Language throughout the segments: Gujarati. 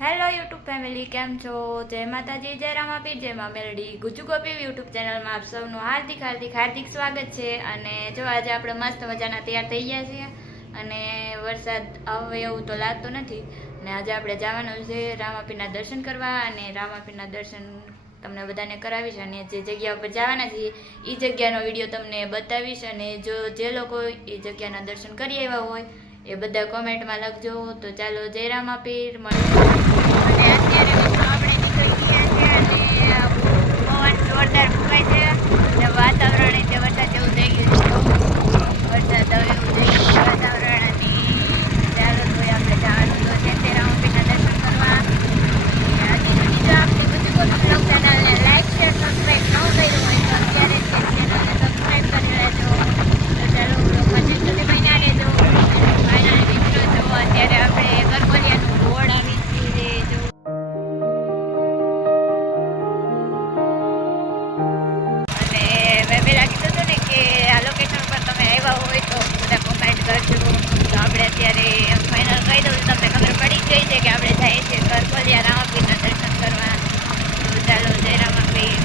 હેલો યુટ્યુબ ફેમિલી, કેમ છો? જય માતાજી, જય રામાપીર, જય મા મેલડી. ગુજુ ગોપી યુટ્યુબ ચેનલમાં આપ સૌનું હાર્દિક હાર્દિક હાર્દિક સ્વાગત છે. અને જો આજે આપણે મસ્ત મજાના તૈયાર થઈ ગયા છીએ અને વરસાદ આવે એવું તો લાગતું નથી. ને આજે આપણે જવાનું છે રામાપીરના દર્શન કરવા, અને રામાપીરના દર્શન તમને બધાને કરાવીશ, અને જે જગ્યા ઉપર જવાના છીએ એ જગ્યાનો વિડીયો તમને બતાવીશ. અને જો જે લોકો એ જગ્યાના દર્શન કરી આવ્યા હોય એ બધા કોમેન્ટમાં લખજો. તો ચાલો, જય રામાપીર, મળીએ. અને અત્યારે આપણે નીકળી ગયા છે અને પવન જોરદાર ફૂંકાય છે અને વાતાવરણ એટલે વરસાદ જેવું થઈ ગયું છે. વરસાદ હવે એવું થઈ ગયું વાતાવરણ. અને ચાલો તો આપણે જવાનું તો છે તે રામાપીરના દર્શન કરવા. હજી સુધી જો આપણે બધું બ્લોગ ચેનલને લાઈક શેર સબસ્ક્રાઈબ ન કર્યું હોય તો અત્યારે જ ચેનલને સબસ્ક્રાઈબ કરી લેજો. તો ચાલો બ્લોગમાં જઈ સુધી બન્યા રહેજો. ફાઇનલી મિત્રો, જો અત્યારે આપણે કરકોલિયાનું રોડ આવી ગયું છે. જો મેં પહેલાં કીધું હતું ને કે આ લોકેશન પર તમે આવ્યા હોય તો બધા કોમેન્ટ કરજો. તો આપણે અત્યારે ફાઇનલ કહી દઉં, તમને ખબર પડી જ ગઈ છે કે આપણે જઈએ છીએ કરકોલિયા રામાપીરના દર્શન કરવા. તો ચાલો, જય રામાપીર.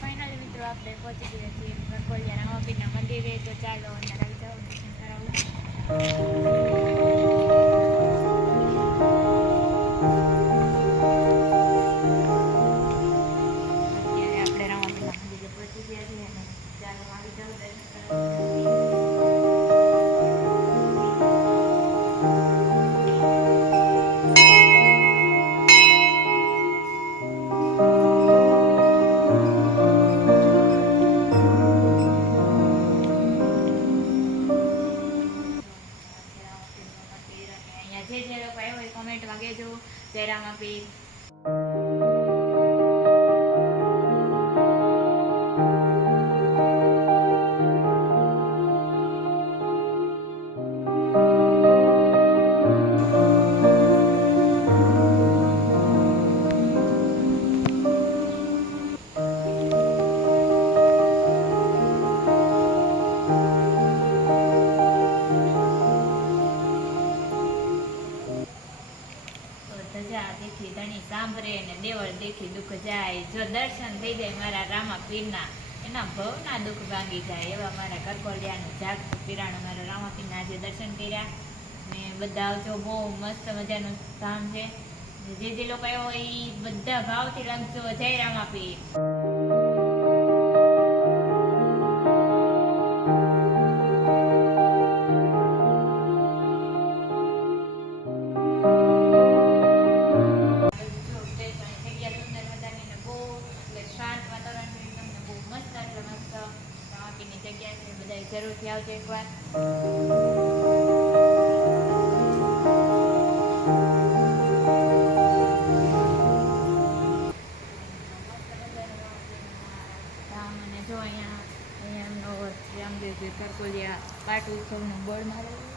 ફાઇનલી મિત્રો, આપણે પહોંચી ગયા છીએ કરકોલિયા રામાપીરના મંદિરે. તો ચાલો અંદર આવી જાઓ, દર્શન કરાવું. જે લોકો આવ્યો હોય કોમેન્ટમાં કહેજો, જય રામાપીર. ધજા દેખી ધણી સાંભળે ને દેવળ દેખી દુઃખ જાય. જો દર્શન થઈ જાય મારા રામાપીરના, એના ભવના દુઃખ ભાંગી જાય. એવા મારા કરકોલિયાનું જાગતું પીરાણું મારા રામાપીરના આજે દર્શન કર્યા. ને બધા આવજો, બહુ મસ્ત મજાનું ધામ છે. જે લોકો આવ્યો હોય એ બધા ભાવથી લખજો, જય રામાપીર. જરૂરથી આવજો એકવાર. અને જો અહીંયા એમનો રામદેવજી કરકોલિયા પાટ ઉત્સવનું બોર્ડ મારેલું.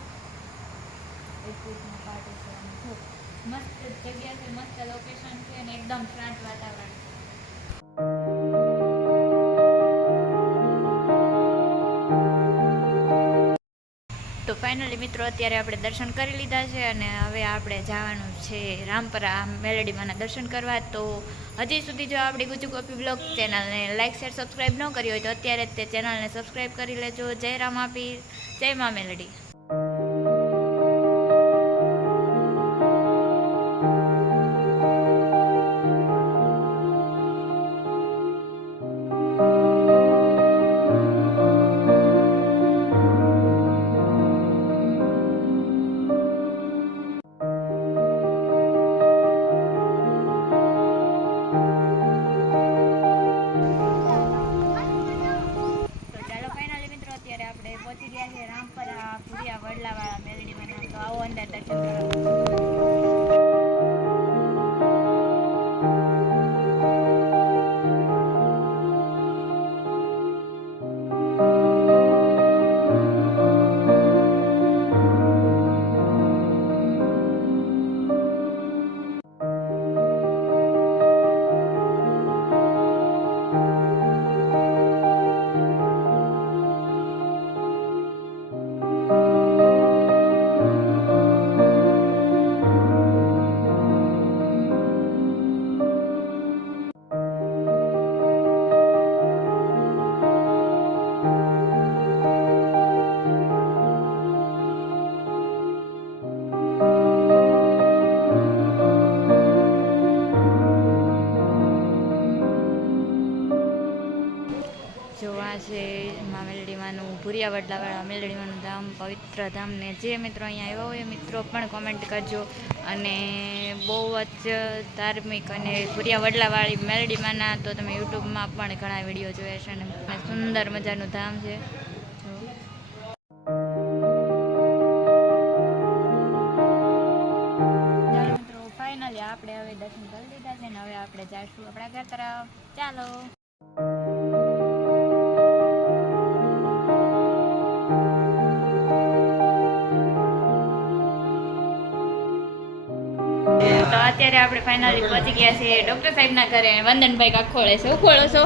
21નો પાટ ઉત્સવ. મસ્ત જગ્યા છે, મસ્ત લોકેશન છે અને એકદમ શાંત વાતાવરણ છે. તો ફાઇનલી મિત્રો, અત્યારે આપણે દર્શન કરી લીધા છે અને હવે આપણે જવાનું છે રામપરા મેલડીમાંના દર્શન કરવા. તો હજી સુધી જો આપણી ગુજુ ગોપી બ્લોગ ચેનલને લાઇક શેર સબસ્ક્રાઈબ ન કરી હોય તો અત્યારે જ તે ચેનલને સબસ્ક્રાઈબ કરી લેજો. જય રામાપીર, જય મા મેલડી. અત્યારે આપણે પહોંચી ગયા છે રામપરા ભુરિયા વડલાવાળા મેલડીમાં. તો આવો અંદર દર્શન કરવા. કુરિયા વડલાવાળા મેલડીમાનું ધામ પવિત્ર ધામ ને જે મિત્રો અહીંયા આવ્યા હોય મિત્રો પણ કોમેન્ટ કરજો. અને બહુ જ ધાર્મિક અને કુરિયા વડલાવાળી મેલડીમાના તો તમે યુટ્યુબમાં પણ ઘણા વિડીયો જોયા છે અને સુંદર મજાનું ધામ છે. મિત્રો ફાઇનલી આપણે હવે દર્શન કરી લીધા છે ને હવે આપણે જઈશું આપણા ઘર તરફ. ચાલો. તો અત્યારે આપણે ફાઇનલી પહોંચી ગયા છીએ ડોક્ટર સાહેબના ઘરે. વંદનભાઈ કાક ખોળે છે. શું ખોળો છો?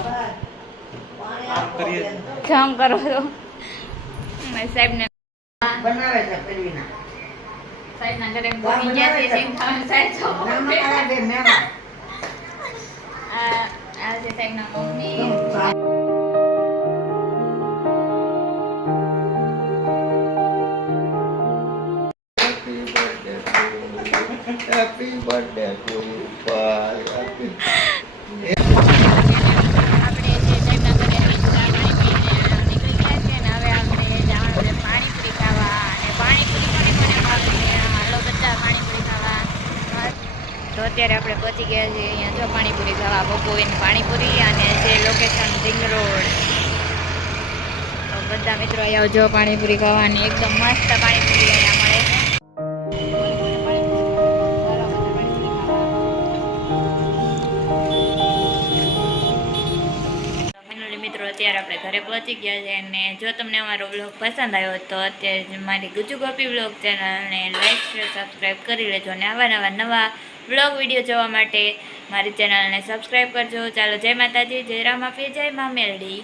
કામ કરો છો સાહેબને બનાવે છે પેલીના સાહેબના ઘરે પહોંચી ગયા છીએ. આ છે સાહેબના mummy. Happy birthday to you, bye. આપણે જે સાહેબના ઘરે પાણી પીને નીકળી ગયા છે ને હવે આપણે જવાનું છે પાણીપુરી ખાવા. અને પાણીપુરી કોને કોને ભાવે હાલો બધા પાણીપુરી ખાવા. તો અત્યારે આપણે પહોંચી ગયા છીએ અહીંયા જો પાણીપુરી ખાવા. બપોરની પાણીપુરી અને જે લોકેશન રિંગ રોડ. તો બધા મિત્રો અહીંયા આવજો પાણીપુરી ખાવાની. એકદમ મસ્ત પાણીપુરી અહીંયા મળે છે. અત્યારે આપણે ઘરે પહોંચી ગયા છે અને જો તમને અમારો બ્લોગ પસંદ આવ્યો તો અત્યારે મારી ગુજુ ગોપી બ્લોગ ચેનલને લાઈક શેર સબસ્ક્રાઈબ કરી લેજો અને આવા નવા બ્લોગ વિડીયો જોવા માટે મારી ચેનલને સબસ્ક્રાઈબ કરજો. ચાલો, જય માતાજી, જય રામાપીર, જય મા મેલડી.